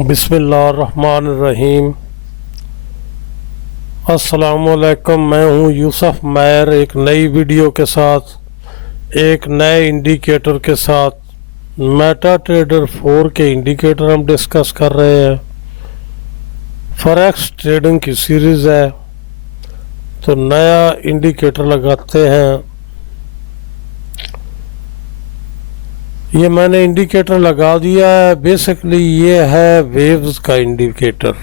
बिस्मिल्लाहिर्रहमानिर्रहीम। अस्सलामुअलैकुम। मैं हूं यूसुफ मैर एक नई वीडियो के साथ, एक नए इंडिकेटर के साथ। मेटा ट्रेडर 4 के इंडिकेटर हम डिस्कस कर रहे हैं। फॉरेक्स ट्रेडिंग की सीरीज़ है, तो नया इंडिकेटर लगाते हैं। ये मैंने इंडिकेटर लगा दिया है। बेसिकली ये है वेव्स का इंडिकेटर।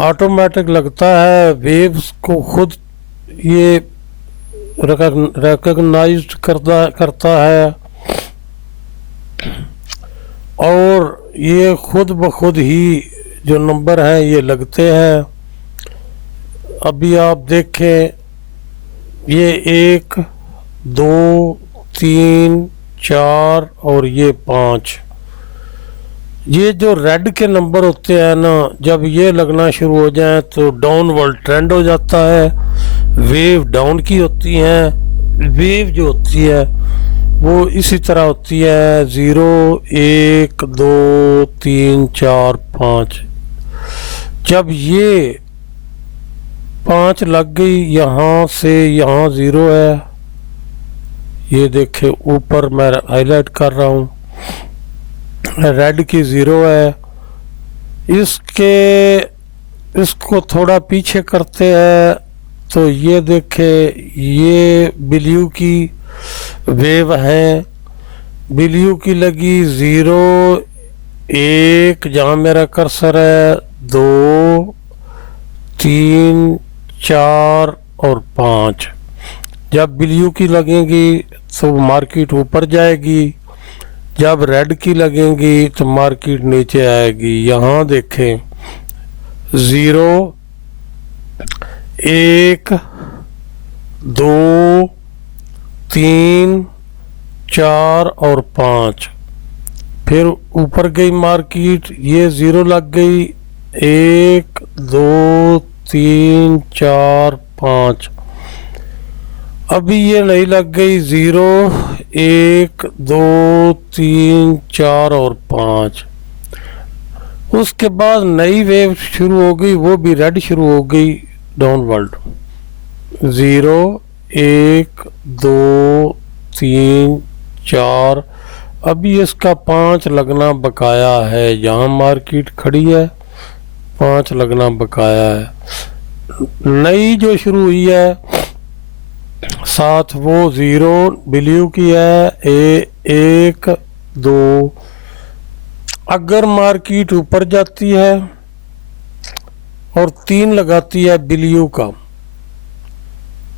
ऑटोमेटिक लगता है, वेव्स को खुद ये रिकॉग्नाइज करता है और ये खुद ब खुद ही जो नंबर हैं ये लगते हैं। अभी आप देखें, ये 1 2 3 4 और ये 5। ये जो रेड के नंबर होते हैं ना, जब ये लगना शुरू हो जाए तो डाउनवर्ड ट्रेंड हो जाता है। वेव डाउन की होती है। वेव जो होती है वो इसी तरह होती है, 0 1 2 3 4 5। जब ये 5 लग गई, यहाँ से यहाँ 0 है। ये देखे ऊपर मैं हाईलाइट कर रहा हूँ, रेड की 0 है। इसको थोड़ा पीछे करते हैं तो ये देखे, ये ब्लू की वेव है। ब्लू की लगी 0 1, जहाँ मेरा कर्सर है, 2 3 4 और 5। जब ब्लू की लगेगी तो मार्केट ऊपर जाएगी, जब रेड की लगेंगी तो मार्केट नीचे आएगी। यहाँ देखें, 0 1 2 3 4 और 5। फिर ऊपर गई मार्केट, ये 0 लग गई, 1 2 3 4 5। अभी ये नहीं लग गई, 0 1 2 3 4 और 5। उसके बाद नई वेव शुरू हो गई, वो भी रेड शुरू हो गई डाउनवर्ड। 0 1 2 3 4। अभी इसका 5 लगना बकाया है। यहाँ मार्केट खड़ी है, 5 लगना बकाया है। नई जो शुरू हुई है साथ, वो 0 ब्लू की है, 1 2। अगर मार्केट ऊपर जाती है और 3 लगाती है ब्लू का,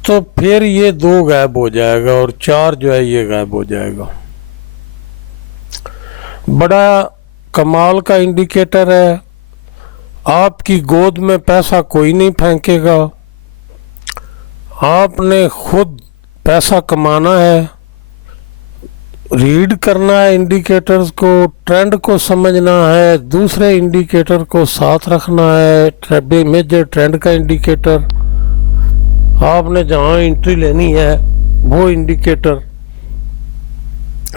तो फिर ये 2 गायब हो जाएगा और 4 जो है ये गायब हो जाएगा। बड़ा कमाल का इंडिकेटर है। आपकी गोद में पैसा कोई नहीं फेंकेगा, आपने खुद पैसा कमाना है। रीड करना है इंडिकेटर्स को, ट्रेंड को समझना है, दूसरे इंडिकेटर को साथ रखना है। मेजर ट्रेंड का इंडिकेटर, आपने जहां एंट्री लेनी है वो इंडिकेटर,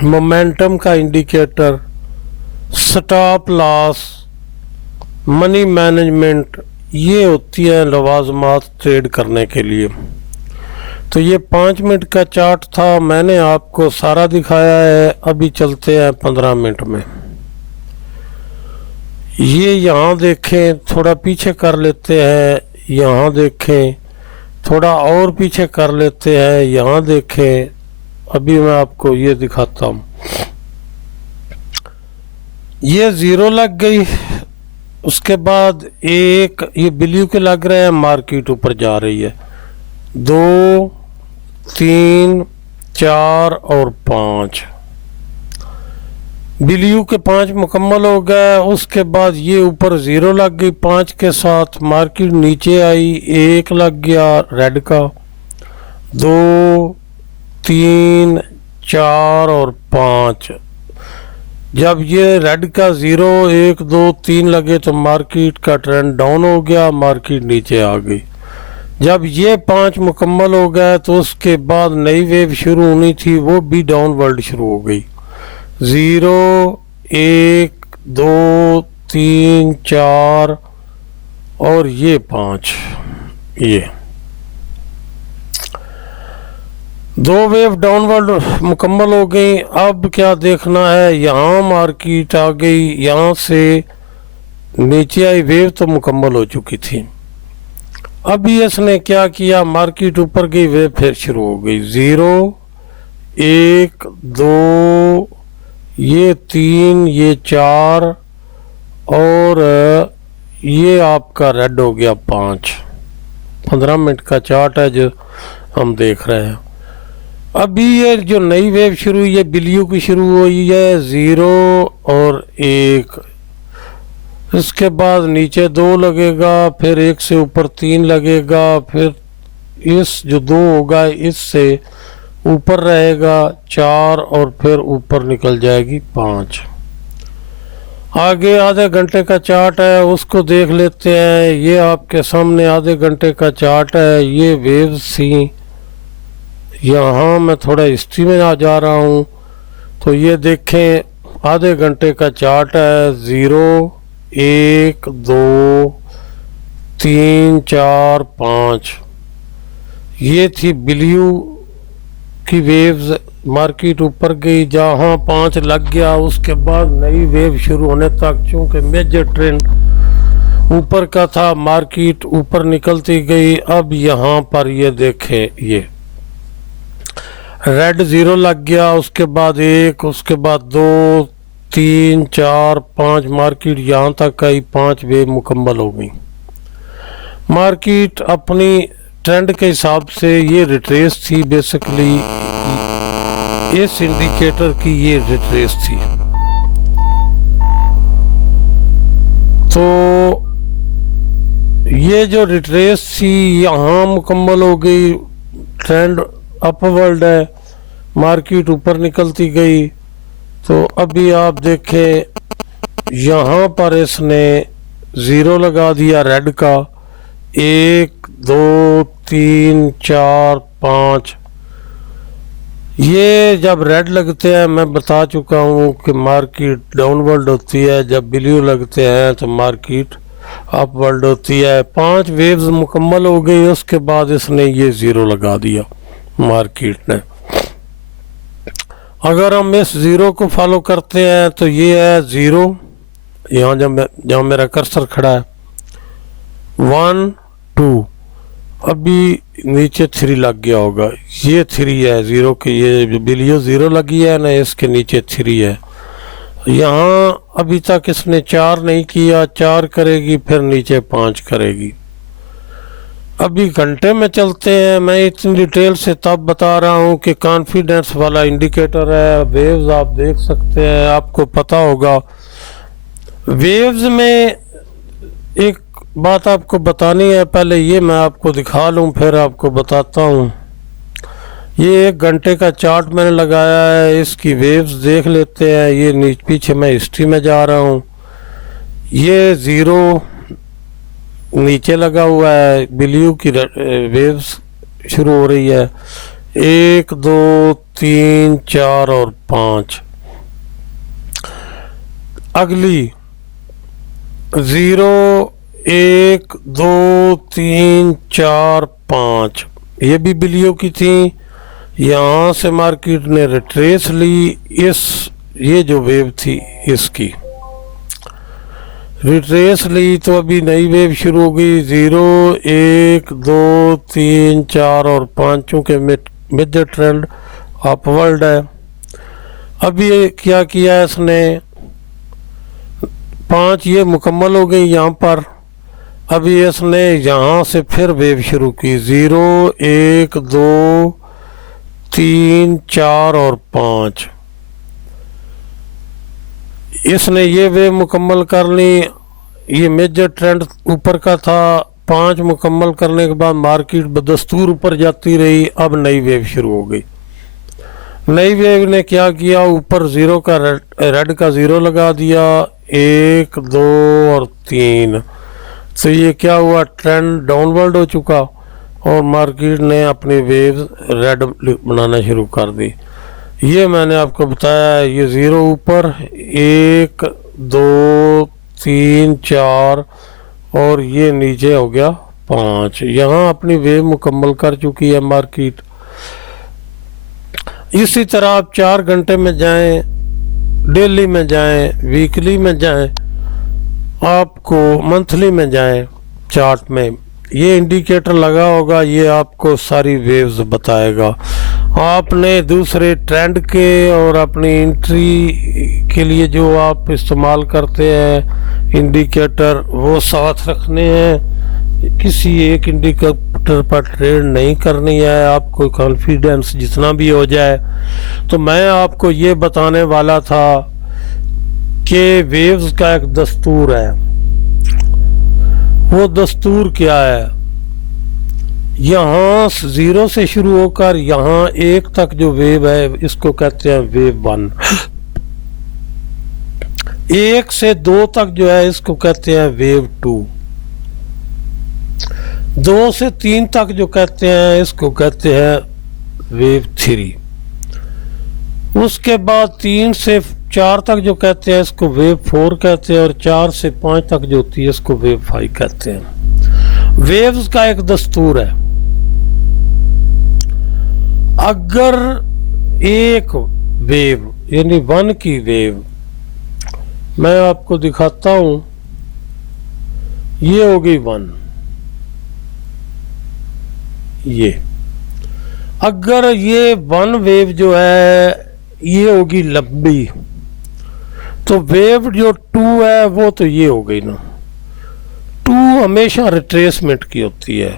मोमेंटम का indicator, stop loss, money management, ये होती है लवाजमात ट्रेड करने के लिए। तो ये 5 मिनट का चार्ट था, मैंने आपको सारा दिखाया है। अभी चलते हैं 15 मिनट में। ये यहाँ देखें, थोड़ा पीछे कर लेते हैं। यहाँ देखें, थोड़ा और पीछे कर लेते हैं। यहाँ देखें, अभी मैं आपको ये दिखाता हूँ। ये 0 लग गई, उसके बाद 1, ये ब्लू के लग रहे हैं, मार्केट ऊपर जा रही है। 2 3 4 और 5। ब्लू के 5 मुकम्मल हो गए। उसके बाद ये ऊपर 0 लग गई 5 के साथ, मार्केट नीचे आई, 1 लग गया रेड का, 2 3 4 और 5। जब ये रेड का 0 1 2 3 लगे तो मार्केट का ट्रेंड डाउन हो गया, मार्केट नीचे आ गई। जब ये 5 मुकम्मल हो गए तो उसके बाद नई वेव शुरू होनी थी, वो भी डाउनवर्ड शुरू हो गई। 0 1 2 3 4 और ये 5, ये 2 वेव डाउनवर्ड मुकम्मल हो गई। अब क्या देखना है, यहाँ मार्केट आ गई, यहाँ से नीचे आई वेव तो मुकम्मल हो चुकी थी। अभी इसने क्या किया, मार्केट ऊपर गई, वेव फिर शुरू हो गई। 0 1 2 ये 3 ये 4 और ये आपका रेड हो गया 5। 15 मिनट का चार्ट है जो हम देख रहे हैं। अभी ये जो नई वेव शुरू हुई है बिलियो की शुरू हुई है 0 और 1, इसके बाद नीचे 2 लगेगा, फिर 1 से ऊपर 3 लगेगा, फिर इस जो 2 होगा इससे ऊपर रहेगा 4 और फिर ऊपर निकल जाएगी 5। आगे आधे घंटे का चार्ट है, उसको देख लेते हैं। ये आपके सामने आधे घंटे का चार्ट है। ये वेव्स थी, यहाँ मैं थोड़ा हिस्ट्री में आ जा रहा हूँ तो ये देखें आधे घंटे का चार्ट है। 0 1 2 3 4 5 ये थी बिलियो की वेव्स। मार्केट ऊपर गई, जहाँ 5 लग गया उसके बाद नई वेव शुरू होने तक, चूँकि मेजर ट्रेंड ऊपर का था, मार्केट ऊपर निकलती गई। अब यहाँ पर ये देखें, ये रेड 0 लग गया, उसके बाद 1, उसके बाद 2 3 4 5, मार्केट यहाँ तक आई, 5 वेव मुकम्मल हो गई। मार्केट अपनी ट्रेंड के हिसाब से ये रिट्रेस थी, बेसिकली इस इंडिकेटर की ये रिट्रेस थी। तो ये जो रिट्रेस थी यहाँ मुकम्मल हो गई, ट्रेंड अपवर्ड है, मार्केट ऊपर निकलती गई। तो अभी आप देखें यहाँ पर इसने 0 लगा दिया रेड का, 1 2 3 4 5। ये जब रेड लगते हैं, मैं बता चुका हूँ कि मार्केट डाउनवर्ड होती है, जब ब्लू लगते हैं तो मार्केट अपवर्ड होती है। 5 वेव्स मुकम्मल हो गई, उसके बाद इसने ये 0 लगा दिया मार्केट ने। अगर हम इस 0 को फॉलो करते हैं तो ये है 0, यहाँ जहाँ मेरा कर्सर खड़ा है, 1 2, अभी नीचे 3 लग गया होगा, ये 3 है 0 के, ये बिलियो 0 लगी है ना, इसके नीचे 3 है। यहाँ अभी तक इसने 4 नहीं किया, 4 करेगी फिर नीचे 5 करेगी। अभी घंटे में चलते हैं। मैं इतनी डिटेल से तब बता रहा हूँ कि कॉन्फिडेंस वाला इंडिकेटर है। वेव्स आप देख सकते हैं, आपको पता होगा। वेव्स में एक बात आपको बतानी है, पहले ये मैं आपको दिखा लूँ फिर आपको बताता हूँ। ये 1 घंटे का चार्ट मैंने लगाया है, इसकी वेव्स देख लेते हैं। ये पीछे मैं हिस्ट्री में जा रहा हूँ। ये 0 नीचे लगा हुआ है, ब्लू की वेव्स शुरू हो रही है, 1 2 3 4 और 5। अगली 0 1 2 3 4 5 ये भी ब्लू की थी। यहाँ से मार्केट ने रिट्रेस ली, ये जो वेव थी इसकी रिट्रेस ली, तो अभी नई वेव शुरू हो गई। 0 1 2 3 4 और 5, चूँकि मेजर ट्रेंड अपवर्ड है। अभी क्या किया इसने, 5 ये मुकम्मल हो गई यहाँ पर। अभी इसने यहाँ से फिर वेव शुरू की, 0 1 2 3 4 और 5। इसने ये वेव मुकम्मल कर ली। ये मेजर ट्रेंड ऊपर का था, 5 मुकम्मल करने के बाद मार्केट बदस्तूर ऊपर जाती रही। अब नई वेव शुरू हो गई। नई वेव ने क्या किया, ऊपर 0 का रेड का 0 लगा दिया, 1 2 और 3। तो ये क्या हुआ, ट्रेंड डाउनवर्ड हो चुका और मार्केट ने अपनी वेव रेड बनाना शुरू कर दी। ये मैंने आपको बताया, ये 0 ऊपर, 1 2 3 4 और ये नीचे हो गया 5। यहाँ अपनी वेव मुकम्मल कर चुकी है मार्केट। इसी तरह आप 4 घंटे में जाएं, डेली में जाएं, वीकली में जाएं, आपको मंथली में जाएं, चार्ट में ये इंडिकेटर लगा होगा, ये आपको सारी वेव्स बताएगा। आपने दूसरे ट्रेंड के और अपनी एंट्री के लिए जो आप इस्तेमाल करते हैं इंडिकेटर, वो साथ रखने हैं। किसी एक इंडिकेटर पर ट्रेड नहीं करनी है, आपको कॉन्फिडेंस जितना भी हो जाए। तो मैं आपको ये बताने वाला था कि वेव्स का एक दस्तूर है। वो दस्तूर क्या है? यहाँ 0 से शुरू होकर यहाँ 1 तक जो वेव है, इसको कहते हैं वेव 1। 1 से 2 तक जो है, इसको कहते हैं वेव 2। 2 से 3 तक जो कहते हैं, इसको कहते हैं वेव 3। उसके बाद 3 से 4 तक जो कहते हैं, इसको वेव 4 कहते हैं। और 4 से 5 तक जो होती है, इसको वेव 5 कहते हैं। वेव्स का एक दस्तूर है। अगर एक वेव यानी 1 की वेव मैं आपको दिखाता हूं, ये हो गई 1। ये अगर ये 1 वेव जो है ये होगी लंबी, तो वेव जो 2 है वो तो ये हो गई ना। 2 हमेशा रिट्रेसमेंट की होती है।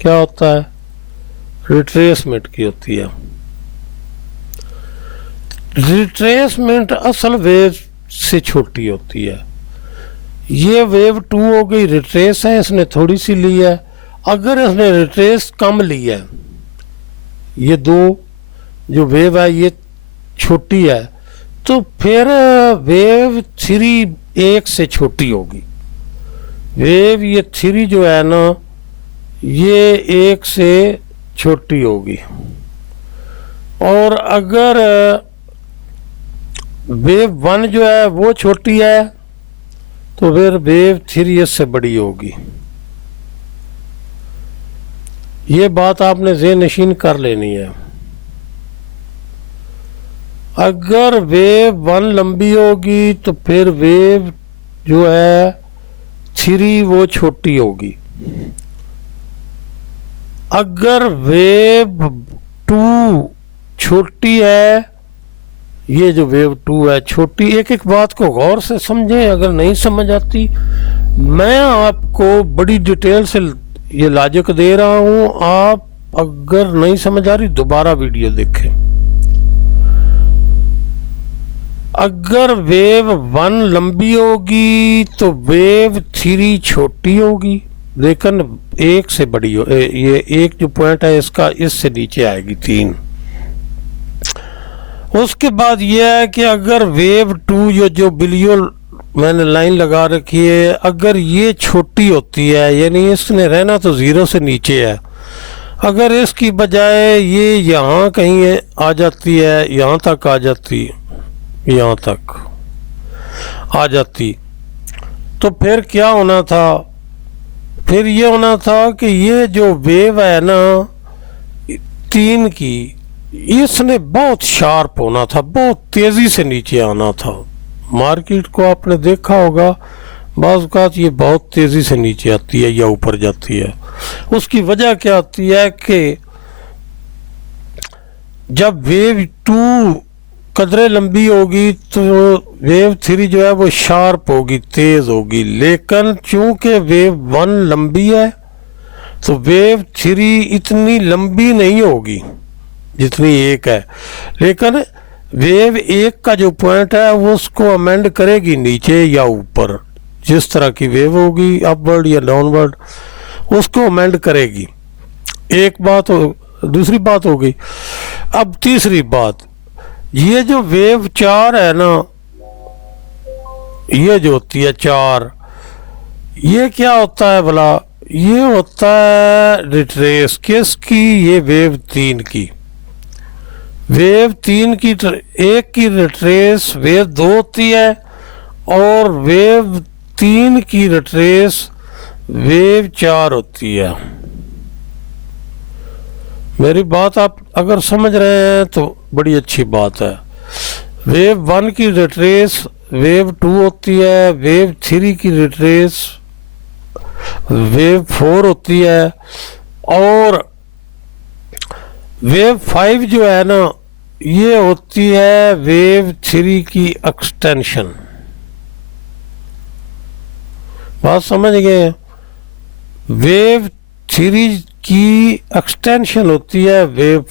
क्या होता है? रिट्रेसमेंट की होती है। रिट्रेसमेंट असल वेव से छोटी होती है। ये वेव 2 हो गई, रिट्रेस है, इसने थोड़ी सी ली है। अगर इसने रिट्रेस कम ली है, ये 2 जो वेव है ये छोटी है, तो फिर वेव 3 1 से छोटी होगी। वेव ये 3 जो है ना, ये 1 से छोटी होगी। और अगर वेव 1 जो है वो छोटी है, तो फिर वेव 3 इससे बड़ी होगी। ये बात आपने ज़हन नशीन कर लेनी है। अगर वेव 1 लंबी होगी, तो फिर वेव जो है 3 वो छोटी होगी। अगर वेव 2 छोटी है, ये जो वेव 2 है छोटी, एक एक बात को गौर से समझें। अगर नहीं समझ आती, मैं आपको बड़ी डिटेल से ये लॉजिक दे रहा हूं। आप अगर नहीं समझ आ रही, दोबारा वीडियो देखें। अगर वेव 1 लंबी होगी, तो वेव 3 छोटी होगी, लेकिन 1 से बड़ी हो। ये एक जो पॉइंट है इसका, इससे नीचे आएगी 3। उसके बाद यह है कि अगर वेव 2 जो बिलियो मैंने लाइन लगा रखी है, अगर ये छोटी होती है, यानी इसने रहना तो 0 से नीचे है, अगर इसकी बजाय ये यहाँ कहीं आ जाती है, यहाँ तक आ जाती, यहाँ तक आ जाती, तो फिर क्या होना था? फिर ये होना था कि ये जो वेव है ना 3 की, इसने बहुत शार्प होना था, बहुत तेज़ी से नीचे आना था। मार्केट को आपने देखा होगा, बाज़ औक़ात ये बहुत तेज़ी से नीचे आती है या ऊपर जाती है। उसकी वजह क्या होती है कि जब वेव 2 कदरे लंबी होगी, तो वेव 3 जो है वो शार्प होगी, तेज़ होगी। लेकिन चूंकि वेव 1 लंबी है, तो वेव 3 इतनी लंबी नहीं होगी जितनी 1 है। लेकिन वेव 1 का जो पॉइंट है वो उसको अमेंड करेगी नीचे या ऊपर। जिस तरह की वेव होगी, अपवर्ड या डाउनवर्ड, उसको अमेंड करेगी। एक बात हो, दूसरी बात हो गई। अब तीसरी बात, ये जो वेव 4 है ना, ये जो होती है 4, ये क्या होता है भला? ये होता है रिट्रेस किसकी? ये वेव 3 की। वेव 3 की 1 की रिट्रेस वेव 2 होती है, और वेव 3 की रिट्रेस वेव 4 होती है। मेरी बात आप अगर समझ रहे हैं तो बड़ी अच्छी बात है। वेव 1 की रिट्रेस वेव 2 होती है, वेव 3 की रिट्रेस वेव 4 होती है, और वेव 5 जो है ना ये होती है वेव 3 की एक्सटेंशन। बात समझ गए? वेव 3 की एक्सटेंशन होती है वेव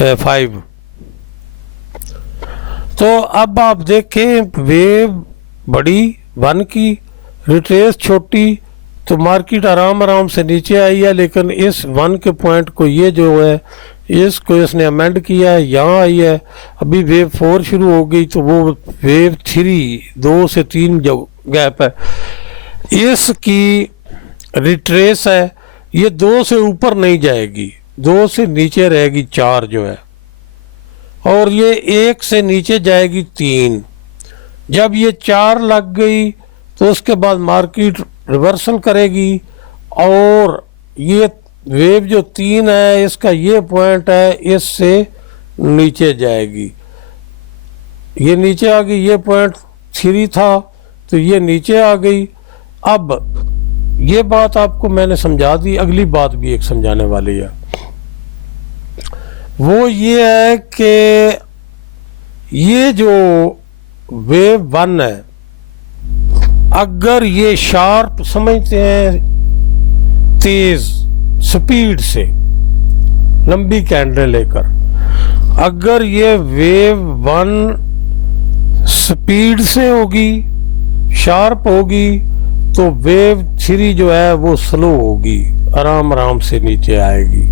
5। तो अब आप देखें, वेव बड़ी 1 की, रिट्रेस छोटी, तो मार्केट आराम आराम से नीचे आई है, लेकिन इस 1 के पॉइंट को ये जो है इसको इसने अमेंड किया है, यहाँ आई है। अभी वेव 4 शुरू हो गई तो वो वेव 3 2 से 3 जो गैप है इसकी रिट्रेस है, ये 2 से ऊपर नहीं जाएगी, 2 से नीचे रहेगी 4 जो है, और ये 1 से नीचे जाएगी 3। जब ये 4 लग गई तो उसके बाद मार्केट रिवर्सल करेगी, और ये वेव जो 3 है इसका ये पॉइंट है, इससे नीचे जाएगी। ये नीचे आ गई, ये पॉइंट 3 था तो ये नीचे आ गई। अब ये बात आपको मैंने समझा दी, अगली बात भी एक समझाने वाली है। वो ये है कि ये जो वेव 1 है, अगर ये शार्प समझते हैं तेज स्पीड से लंबी कैंडल लेकर, अगर ये वेव 1 स्पीड से होगी, शार्प होगी, तो वेव 3 जो है वो स्लो होगी, आराम आराम से नीचे आएगी।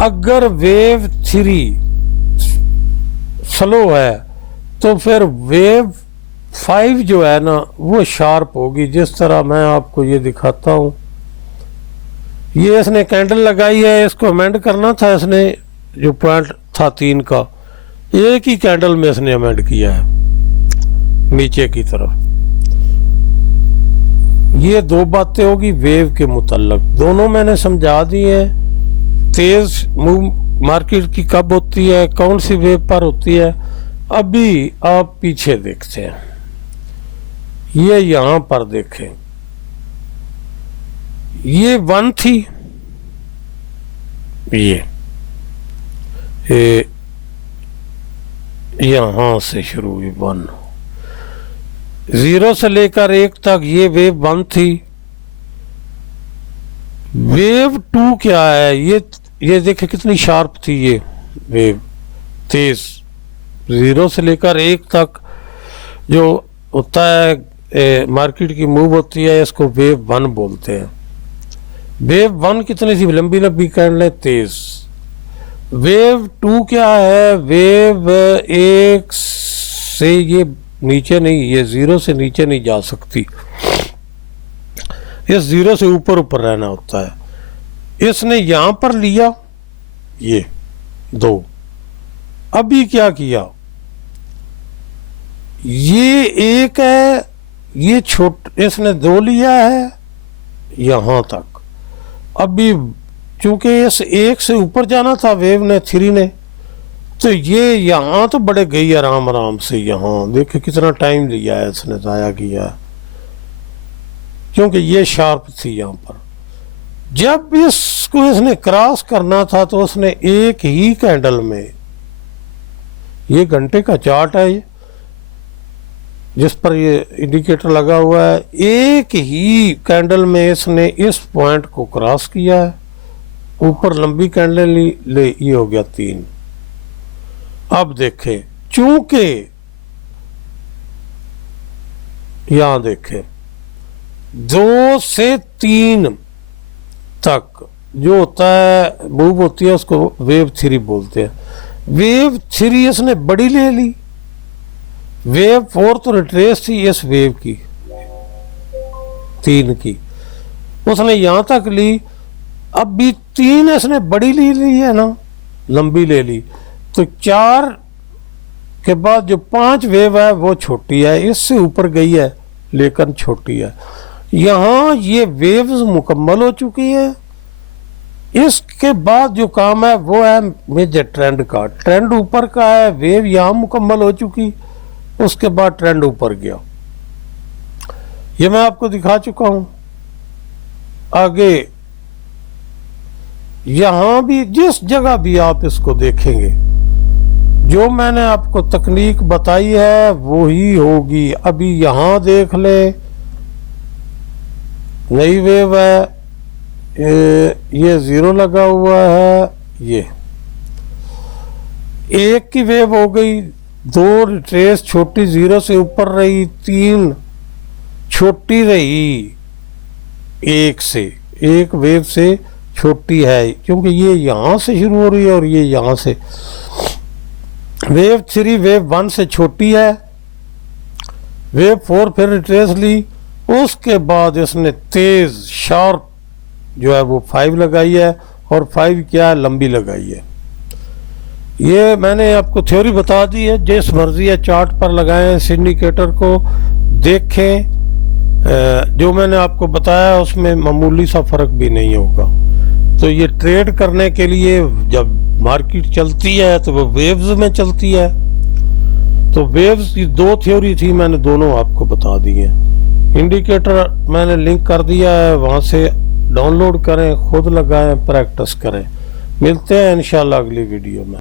अगर वेव 3 स्लो है तो फिर वेव 5 जो है ना वो शार्प होगी, जिस तरह मैं आपको ये दिखाता हूँ। ये इसने कैंडल लगाई है, इसको अमेंड करना था, इसने जो पॉइंट था 3 का, एक ही कैंडल में इसने अमेंड किया है नीचे की तरफ। ये 2 बातें होगी वेव के मुतल्लक, दोनों मैंने समझा दी हैं। तेज मूव मार्केट की कब होती है, कौन सी वेव पर होती है, अभी आप पीछे देखते हैं। ये यहां पर देखें, ये 1 थी, ये यहां से शुरू हुई 1, 0 से लेकर 1 तक ये वेव 1 थी। वेव 2 क्या है, ये देखे कितनी शार्प थी ये वेव, तेज, 0 से लेकर 1 तक जो होता है मार्केट की मूव होती है, इसको वेव 1 बोलते हैं। वेव 1 कितनी थी, लंबी लंबी कैंडलें, तेज। वेव 2 क्या है, वेव 1 से ये नीचे नहीं, ये 0 से नीचे नहीं जा सकती, ये 0 से ऊपर ऊपर रहना होता है। इसने यहां पर लिया ये 2, अभी क्या किया, ये 1 है, ये इसने 2 लिया है यहां तक। अभी चूंकि इस 1 से ऊपर जाना था वेव ने, 3 ने, तो ये यहां तो बढ़ गई आराम आराम से। यहां देखिए कितना टाइम लिया है इसने, जाया किया, क्योंकि ये शार्प थी यहां पर। जब इसको इसने क्रॉस करना था तो उसने एक ही कैंडल में, ये घंटे का चार्ट है ये जिस पर ये इंडिकेटर लगा हुआ है, एक ही कैंडल में इसने इस पॉइंट को क्रॉस किया है, ऊपर लंबी कैंडल ले, ये हो गया 3। अब देखें, चूंकि यहां देखें 2 से 3 तक जो होता है मूव होती है उसको वेव 3 बोलते हैं। वेव 3 इसने बड़ी ले ली, वेव 4 तो रिट्रेस थी इस वेव की 3 की, उसने यहां तक ली। अब भी 3 इसने बड़ी ली है ना, लंबी ले ली, तो 4 के बाद जो 5 वेव है वो छोटी है, इससे ऊपर गई है लेकिन छोटी है। यहाँ ये वेव्स मुकम्मल हो चुकी है। इसके बाद जो काम है वो है मेजर ट्रेंड का। ट्रेंड ऊपर का है, वेव यहाँ मुकम्मल हो चुकी, उसके बाद ट्रेंड ऊपर गया। ये मैं आपको दिखा चुका हूं। आगे यहां भी जिस जगह भी आप इसको देखेंगे, जो मैंने आपको तकनीक बताई है वो ही होगी। अभी यहां देख ले, नई वेव है, ये 0 लगा हुआ है, ये एक की वेव हो गई, 2 रिट्रेस छोटी 0 से ऊपर रही, 3 छोटी रही 1 से, एक वेव से छोटी है क्योंकि ये यहां से शुरू हो रही है और ये यहां से। वेव 3 वेव 1 से छोटी है, वेव 4 फिर रिट्रेस ली, उसके बाद इसने तेज शार्प जो है वो 5 लगाई है, और 5 क्या है, लंबी लगाई है। ये मैंने आपको थ्योरी बता दी है, जिस मर्जी है चार्ट पर लगाएं, इस इंडिकेटर को देखें। जो मैंने आपको बताया उसमें मामूली सा फर्क भी नहीं होगा। तो ये ट्रेड करने के लिए जब मार्केट चलती है तो वो वेव्स में चलती है। तो वेव्स की 2 थ्योरी थी, मैंने दोनों आपको बता दी हैं। इंडिकेटर मैंने लिंक कर दिया है, वहां से डाउनलोड करें, खुद लगाएं, प्रैक्टिस करें। मिलते हैं इंशाल्लाह अगली वीडियो में।